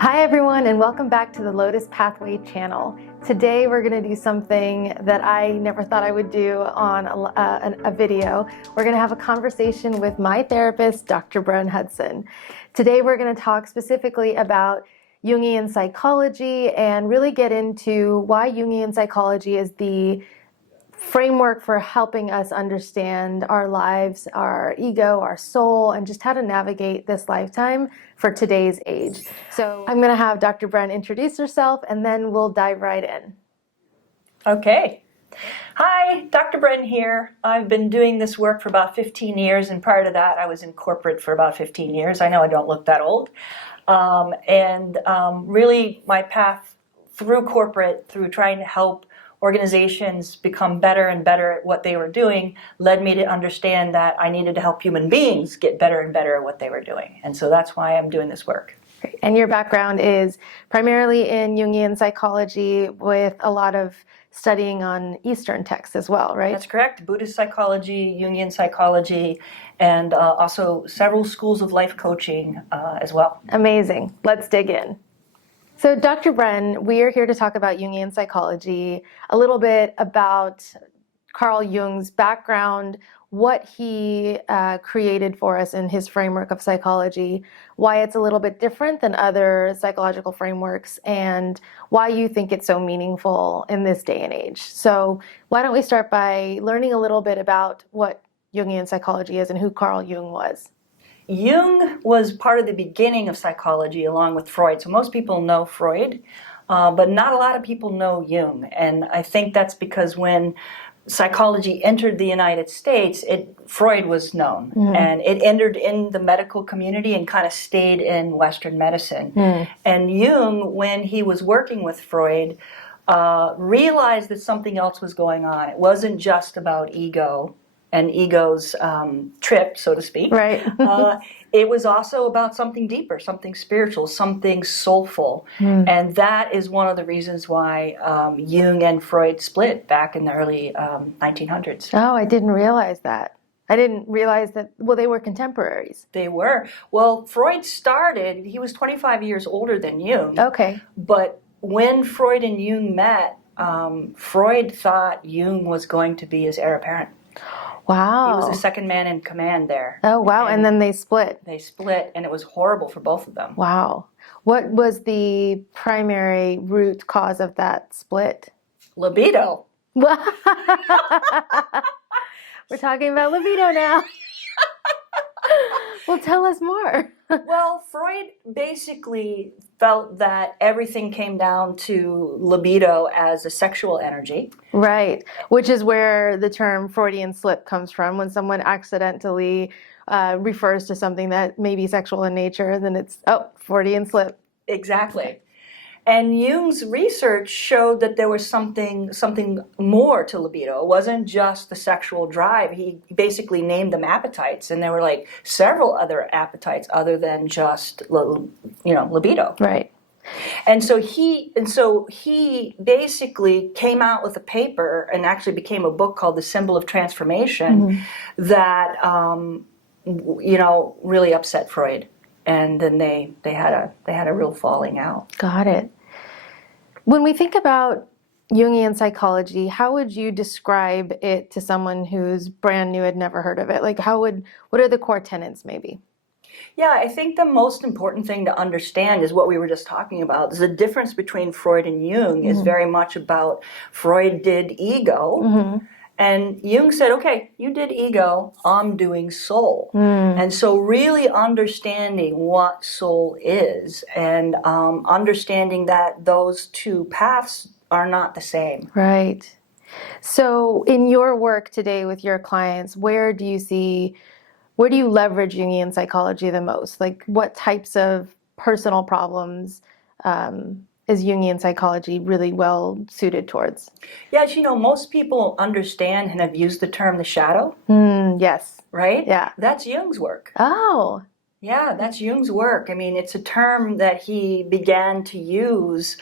Hi everyone, and welcome back to the Lotus Pathway channel. Today we're going to do something that I never thought I would do on a video. We're going to have a conversation with my therapist, Dr. Bren Hudson. Today we're going to talk specifically about Jungian psychology and really get into why Jungian psychology is the framework for helping us understand our lives, our ego, our soul, and just how to navigate this lifetime for today's age. So I'm going to have Dr. Bren introduce herself, and then we'll dive right in. Okay. Hi, Dr. Bren here. I've been doing this work for about 15 years, and prior to that, I was in corporate for about 15 years. I know I don't look that old. Really, my path through corporate, through trying to help organizations become better and better at what they were doing, led me to understand that I needed to help human beings get better and better at what they were doing. And so that's why I'm doing this work. And your background is primarily in Jungian psychology with a lot of studying on Eastern texts as well, right? That's correct. Buddhist psychology, Jungian psychology, and also several schools of life coaching as well. Amazing. Let's dig in. So Dr. Bren, we are here to talk about Jungian psychology, a little bit about Carl Jung's background, what he created for us in his framework of psychology, why it's a little bit different than other psychological frameworks, and why you think it's so meaningful in this day and age. So why don't we start by learning a little bit about what Jungian psychology is and who Carl Jung was? Jung was part of the beginning of psychology along with Freud. So most people know Freud, but not a lot of people know Jung. And I think that's because when psychology entered the United States, Freud was known. Mm-hmm. And it entered in the medical community and kind of stayed in Western medicine. Mm. And Jung, when he was working with Freud, realized that something else was going on. It wasn't just about ego and ego's trip, so to speak. Right. It was also about something deeper, something spiritual, something soulful. Mm. And that is one of the reasons why Jung and Freud split back in the early 1900s. Oh, I didn't realize that. I didn't realize that, well, they were contemporaries. They were. Well, Freud started, he was 25 years older than Jung. Okay. But when Freud and Jung met, Freud thought Jung was going to be his heir apparent. Wow. He was the second man in command there. Oh, wow. And then they split. They split, and it was horrible for both of them. Wow. What was the primary root cause of that split? Libido. We're talking about libido now. Well, tell us more. Well, Freud basically felt that everything came down to libido as a sexual energy. Right, which is where the term Freudian slip comes from. When someone accidentally refers to something that may be sexual in nature, then it's, oh, Freudian slip. Exactly. And Jung's research showed that there was something more to libido. It wasn't just the sexual drive. He basically named them appetites, and there were like several other appetites other than just libido. Right. And so he basically came out with a paper and actually became a book called The Symbol of Transformation. Mm-hmm. That really upset Freud. And then they had a real falling out. Got it. When we think about Jungian psychology, how would you describe it to someone who's brand new, had never heard of it? Like, what are the core tenets, maybe? Yeah, I think the most important thing to understand is what we were just talking about. The difference between Freud and Jung is very much about Freud did ego. Mm-hmm. And Jung said, okay, you did ego, I'm doing soul. Mm. And so really understanding what soul is and understanding that those two paths are not the same. Right. So in your work today with your clients, where do you leverage Jungian psychology the most? Like what types of personal problems is Jungian psychology really well suited towards? Yes, most people understand and have used the term the shadow. Yes. Right? Yeah. That's Jung's work. Oh. Yeah, that's Jung's work. I mean, it's a term that he began to use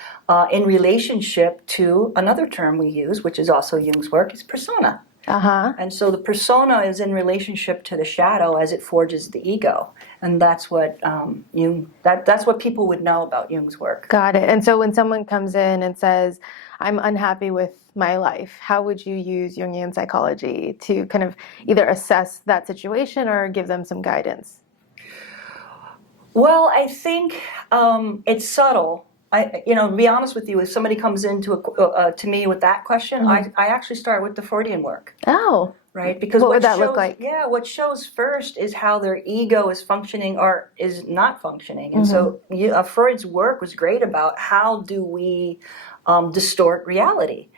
in relationship to another term we use, which is also Jung's work, is persona. Uh-huh. And so the persona is in relationship to the shadow as it forges the ego. And that's what that's what people would know about Jung's work. Got it. And so when someone comes in and says, I'm unhappy with my life, how would you use Jungian psychology to kind of either assess that situation or give them some guidance? Well, I think it's subtle. To be honest with you, if somebody comes into to me with that question, I actually start with the Freudian work. Oh, Right, because what would that look like? Yeah, what shows first is how their ego is functioning or is not functioning, and so Freud's work was great about how do we distort reality,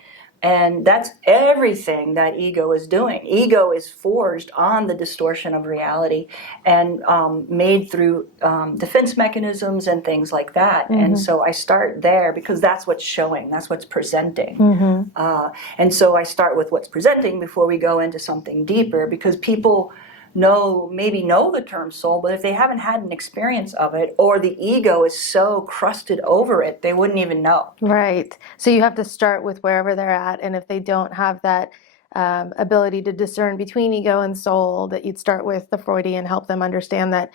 and that's everything that ego is doing. Ego is forged on the distortion of reality, and made through defense mechanisms and things like that. And so I start there because that's what's showing, that's what's presenting. And so I start with what's presenting before we go into something deeper, because people maybe know the term soul, but if they haven't had an experience of it, or the ego is so crusted over it, they wouldn't even know. Right. So you have to start with wherever they're at, and if they don't have that ability to discern between ego and soul, that you'd start with the Freudian, help them understand that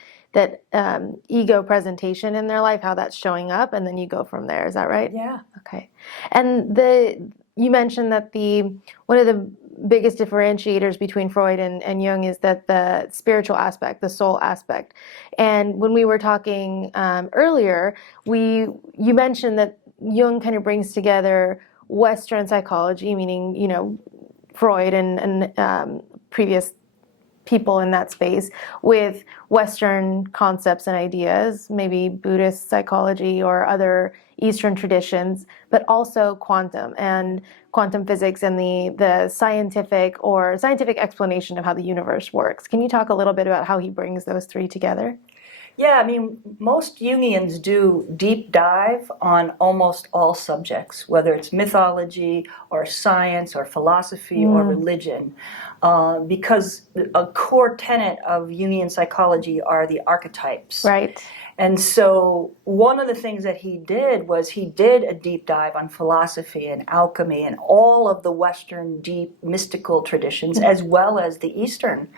ego presentation in their life, how that's showing up, and then you go from there. Is that right? Yeah. Okay. And you mentioned that one of the biggest differentiators between Freud and Jung is that the spiritual aspect, the soul aspect. And when we were talking earlier, you mentioned that Jung kind of brings together Western psychology, meaning Freud and previous people in that space, with Western concepts and ideas, maybe Buddhist psychology or other Eastern traditions, but also quantum and quantum physics and the scientific explanation of how the universe works. Can you talk a little bit about how he brings those three together? Yeah, I mean, most Jungians do deep dive on almost all subjects, whether it's mythology or science or philosophy or religion, because a core tenet of Jungian psychology are the archetypes. Right. And so one of the things that he did was he did a deep dive on philosophy and alchemy and all of the Western deep mystical traditions, as well as the Eastern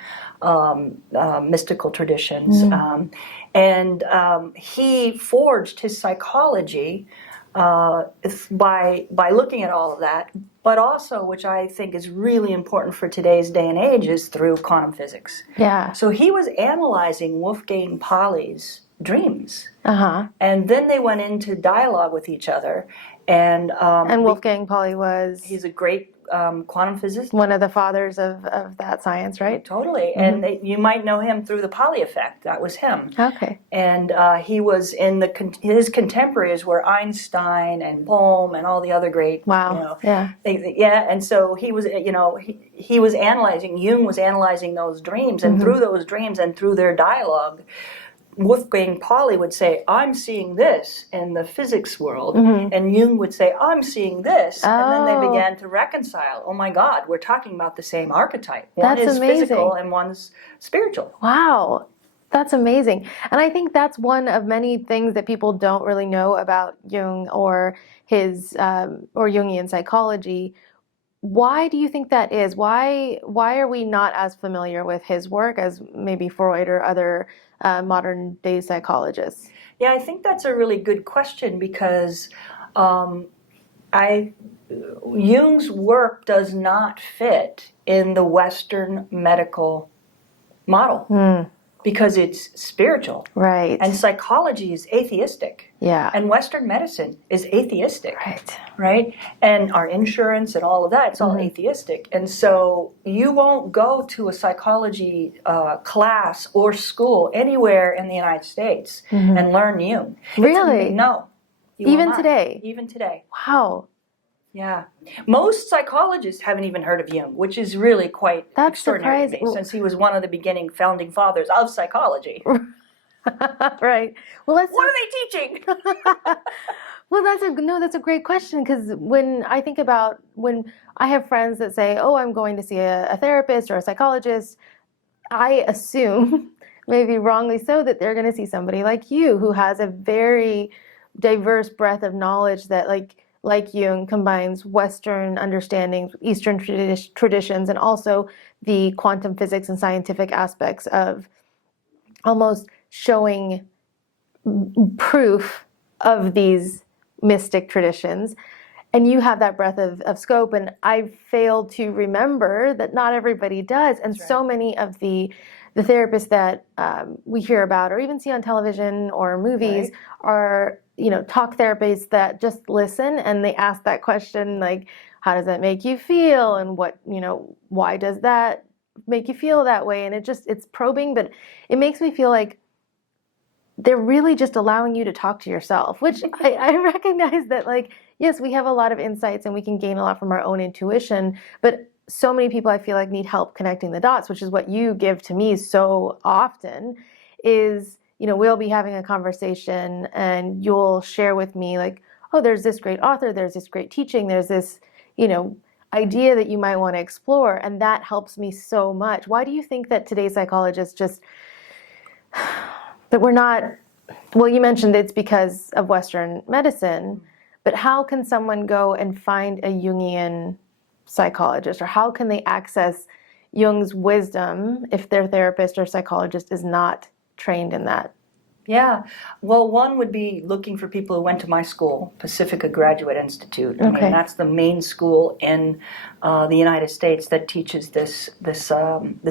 mystical traditions. He forged his psychology by looking at all of that, but also, which I think is really important for today's day and age, is through quantum physics. Yeah. So he was analyzing Wolfgang Pauli's dreams. And then they went into dialogue with each other. And Wolfgang Pauli he's a great quantum physicist. One of the fathers of that science, right? Totally. And you might know him through the Pauli effect. That was him. Okay. And he was in his contemporaries were Einstein and Bohm and all the other great. Wow. Yeah. And so he was, he was analyzing, Jung was analyzing those dreams, and through those dreams and through their dialogue, Wolfgang Pauli would say, I'm seeing this in the physics world. And Jung would say, I'm seeing this. And then they began to reconcile. Oh my God, we're talking about the same archetype. One is physical and one's spiritual. Wow. That's amazing. And I think that's one of many things that people don't really know about Jung or his or Jungian psychology. Why do you think that is? Why are we not as familiar with his work as maybe Freud or other modern day psychologists? Yeah, I think that's a really good question, because Jung's work does not fit in the Western medical model. Because it's spiritual. Right. And psychology is atheistic. Yeah. And Western medicine is atheistic. Right. Right? And our insurance and all of that, it's all atheistic. And so you won't go to a psychology class or school anywhere in the United States and learn Jung. Really? No. Even today? Even today. Wow. Yeah. Most psychologists haven't even heard of Jung, which is really quite extraordinary to me, since he was one of the beginning founding fathers of psychology. Right. Well, what are they teaching? Well, that's a great question, because when I think about when I have friends that say, "Oh, I'm going to see a therapist or a psychologist," I assume, maybe wrongly so, that they're going to see somebody like you who has a very diverse breadth of knowledge that like Jung, combines Western understandings, Eastern traditions, and also the quantum physics and scientific aspects of almost showing proof of these mystic traditions. And you have that breadth of scope, and I failed to remember that not everybody does. And so many of the therapists that we hear about or even see on television or movies are, talk therapists that just listen and they ask that question like, how does that make you feel? And what, why does that make you feel that way? And it's probing, but it makes me feel like they're really just allowing you to talk to yourself, which I recognize that, like, yes, we have a lot of insights and we can gain a lot from our own intuition, but so many people I feel like need help connecting the dots, which is what you give to me so often is, we'll be having a conversation and you'll share with me like, oh, there's this great author, there's this great teaching, there's this, idea that you might want to explore. And that helps me so much. Why do you think that today's psychologists just, that we're not, well, you mentioned it's because of Western medicine, but how can someone go and find a Jungian psychologist, or how can they access Jung's wisdom if their therapist or psychologist is not trained in that? Yeah, well, one would be looking for people who went to my school, Pacifica Graduate Institute. I mean, that's the main school in the United States that teaches this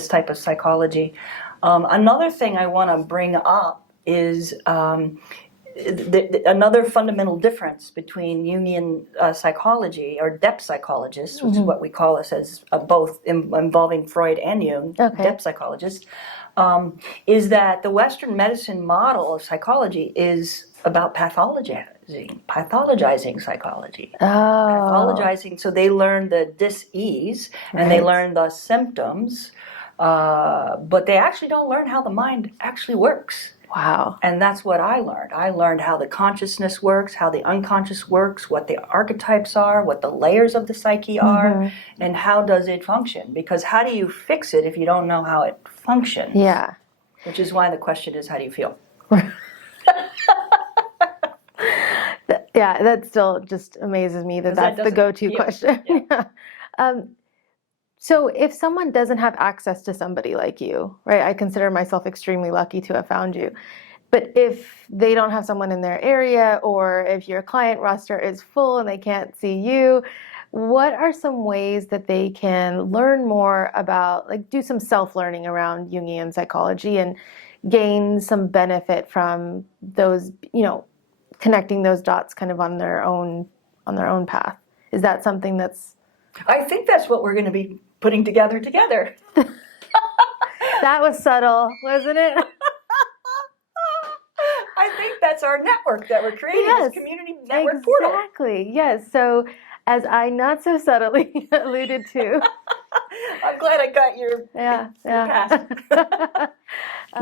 type of psychology. Another thing I want to bring up is another fundamental difference between Jungian psychology, or depth psychologists, which is what we call us as both involving Freud and Jung, depth psychologists, is that the Western medicine model of psychology is about pathologizing psychology. Pathologizing, so they learn the dis-ease and they learn the symptoms, but they actually don't learn how the mind actually works. Wow. And that's what I learned. I learned how the consciousness works, how the unconscious works, what the archetypes are, what the layers of the psyche are, and how does it function. Because how do you fix it if you don't know how it functions? Yeah. Which is why the question is, how do you feel? Yeah, that still just amazes me that's the go-to question. Yeah. So if someone doesn't have access to somebody like you, right, I consider myself extremely lucky to have found you. But if they don't have someone in their area, or if your client roster is full and they can't see you, what are some ways that they can learn more about, like do some self-learning around Jungian psychology and gain some benefit from those, connecting those dots kind of on their own path? Is that something that's... I think that's what we're going to be putting together. That was subtle, wasn't it? I think that's our network that we're creating, this community network portal. Exactly, yes. So as I not so subtly alluded to. I'm glad I got your pass.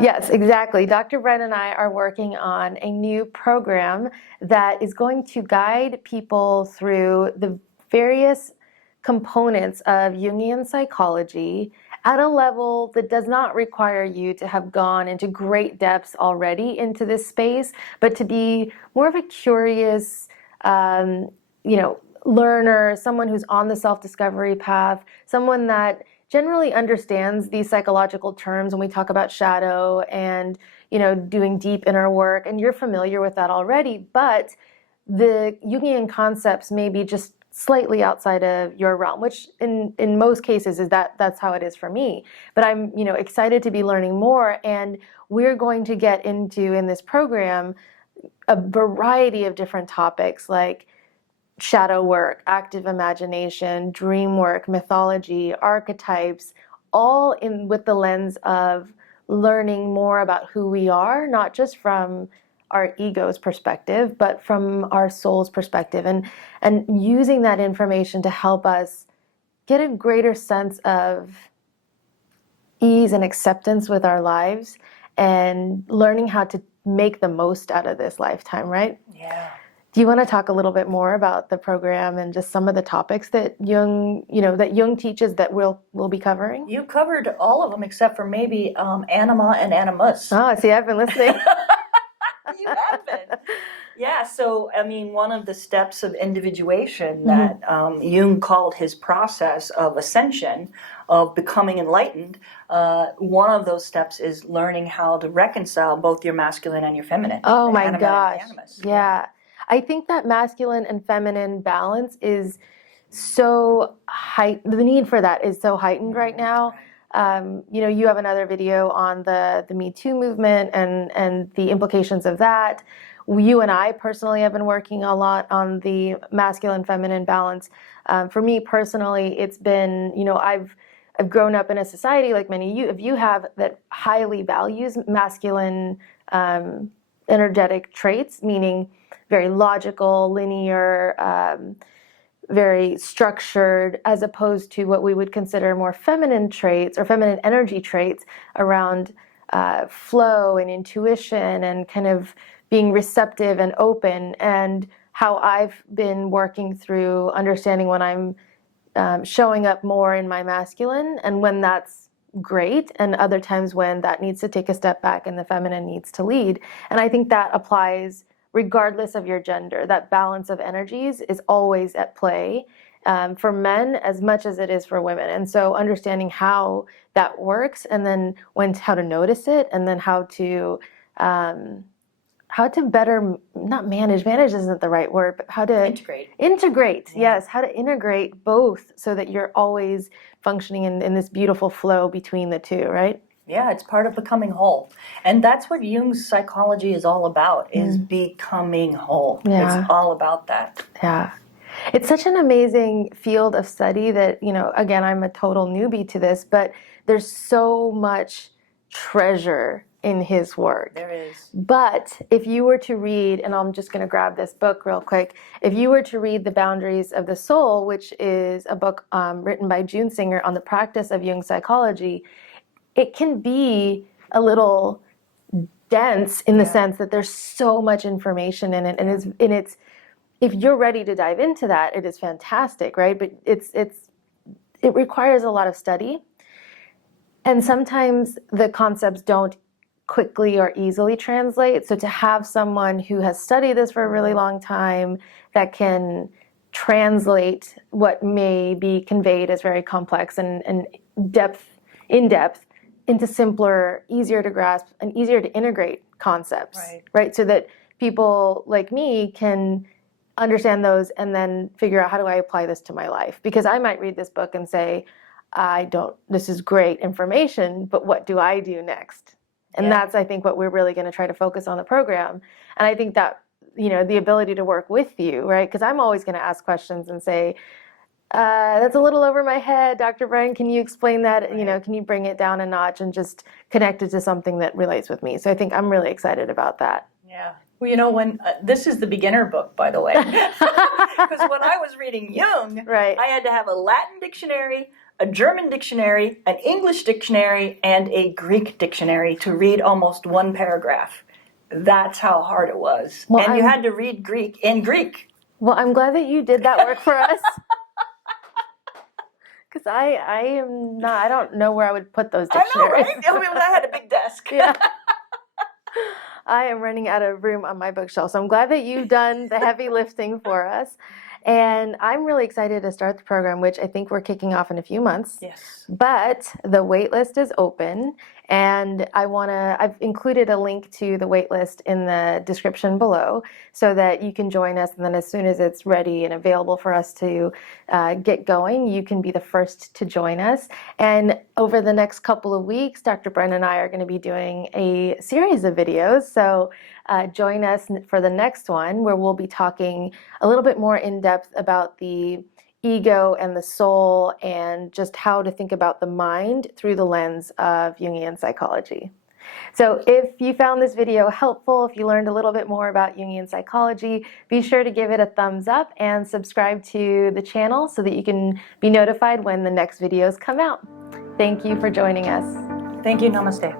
Yes, exactly. Dr. Bren and I are working on a new program that is going to guide people through the various components of Jungian psychology at a level that does not require you to have gone into great depths already into this space, but to be more of a curious, learner, someone who's on the self-discovery path, someone that generally understands these psychological terms when we talk about shadow and, doing deep inner work, and you're familiar with that already, but the Jungian concepts may be just slightly outside of your realm, which in most cases is that's how it is for me. But I'm, excited to be learning more, and we're going to get into, in this program, a variety of different topics like shadow work, active imagination, dream work, mythology, archetypes, all in with the lens of learning more about who we are, not just from our ego's perspective, but from our soul's perspective, and using that information to help us get a greater sense of ease and acceptance with our lives, and learning how to make the most out of this lifetime, right? Yeah. Do you want to talk a little bit more about the program and just some of the topics that Jung, that Jung teaches that we'll be covering? You covered all of them except for maybe anima and animus. Oh, see, I've been listening. You have been. Yeah, so I mean, one of the steps of individuation that Jung called his process of ascension, of becoming enlightened, one of those steps is learning how to reconcile both your masculine and your feminine. Oh the my animate and gosh. the animus. Yeah. I think that masculine and feminine balance is so the need for that is so heightened right now. You know, you have another video on the Me Too movement and the implications of that. You and I personally have been working a lot on the masculine feminine balance. For me personally, it's been, you know, I've grown up in a society like many of you have that highly values masculine energetic traits, meaning very logical, linear, very structured, as opposed to what we would consider more feminine traits or feminine energy traits around flow and intuition and kind of being receptive and open. And how I've been working through understanding when I'm showing up more in my masculine and when that's great, and other times when that needs to take a step back and the feminine needs to lead. And I think that applies regardless of your gender. That balance of energies is always at play for men as much as it is for women. And so understanding how that works, and then how to notice it, and then how to better, not manage isn't the right word, but how to integrate. Yes, how to integrate both so that you're always functioning in this beautiful flow between the two, right? Yeah, it's part of becoming whole. And that's what Jung's psychology is all about, is becoming whole. Yeah. It's all about that. Yeah. It's such an amazing field of study that, you know, again, I'm a total newbie to this, but there's so much treasure in his work. There is. But if you were to read, and I'm just going to grab this book real quick, if you were to read The Boundaries of the Soul, which is a book written by June Singer on the practice of Jung psychology, it can be a little dense in the sense that there's so much information in it, and it's if you're ready to dive into that, it is fantastic, right? But it requires a lot of study, and sometimes the concepts don't quickly or easily translate. So to have someone who has studied this for a really long time that can translate what may be conveyed as very complex and in depth into simpler, easier to grasp, and easier to integrate concepts, right? So that people like me can understand those and then figure out, how do I apply this to my life? Because I might read this book and say, this is great information, but what do I do next? And that's, I think, what we're really going to try to focus on the program. And I think that, you know, the ability to work with you, right? Because I'm always going to ask questions and say, that's a little over my head, Dr. Bren, can you explain that? Right. You know, can you bring it down a notch and just connect it to something that relates with me? So I think I'm really excited about that. Yeah. Well, you know, when this is the beginner book, by the way, because when I was reading Jung, I had to have a Latin dictionary, a German dictionary, an English dictionary, and a Greek dictionary to read almost one paragraph. That's how hard it was. Well, and you had to read Greek in Greek. Well, I'm glad that you did that work for us. Because I don't know where I would put those dictionaries. I know, right? I had a big desk. Yeah. I am running out of room on my bookshelf. So I'm glad that you've done the heavy lifting for us. And I'm really excited to start the program, which I think we're kicking off in a few months. Yes. But the waitlist is open, and I've included a link to the waitlist in the description below so that you can join us. And then as soon as it's ready and available for us to get going, you can be the first to join us. And over the next couple of weeks, Dr. Bren and I are going to be doing a series of videos. So join us for the next one, where we'll be talking a little bit more in depth about the ego and the soul, and just how to think about the mind through the lens of Jungian psychology. So if you found this video helpful, if you learned a little bit more about Jungian psychology, be sure to give it a thumbs up and subscribe to the channel so that you can be notified when the next videos come out. Thank you for joining us. Thank you. Namaste.